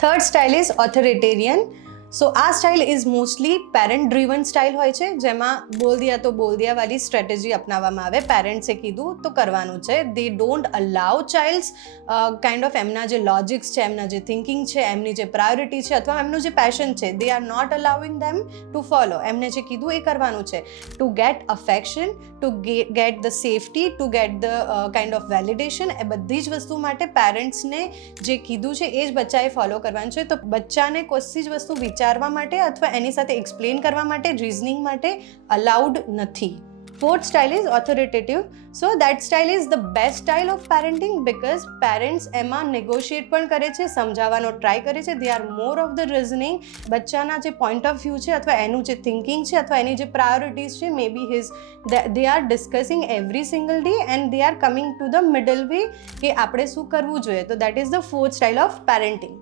Third style is authoritarian. So આ style is mostly parent driven style હોય છે, જેમાં બોલ દિયા તો બોલ દિયા વાળી સ્ટ્રેટેજી અપનાવવામાં આવે. પેરેન્ટ્સે કીધું તો કરવાનું છે. They don't allow childs kind of એમના જે લોજિક્સ છે, એમના જે થિંકિંગ છે, એમની જે પ્રાયોરિટી છે અથવા એમનું જે પેશન છે, they are not allowing them to follow. એમને જે કીધું એ કરવાનું છે. To get affection, to get the safety, to get the kind of validation, એ બધી જ વસ્તુ માટે પેરેન્ટ્સને જે કીધું છે એ જ બચ્ચાએ ફોલો કરવાનું છે. તો બચ્ચાને કોઈ જ વસ્તુ વિચારવા માટે અથવા એની સાથે એક્સપ્લેન કરવા માટે, રીઝનિંગ માટે અલાઉડ નથી. Fourth style is authoritative. So that style is the best style of parenting because parents એમાં negotiate પણ કરે છે, સમજાવવાનો ટ્રાય કરે છે. They are more of the reasoning. બચ્ચાના જે પોઈન્ટ ઓફ વ્યૂ છે અથવા એનું જે થિંકિંગ છે અથવા એની જે પ્રાયોરિટીઝ છે, મે બી they are discussing every single day and they are coming to the middle way કે આપણે શું કરવું જોઈએ. તો that is the fourth style of parenting.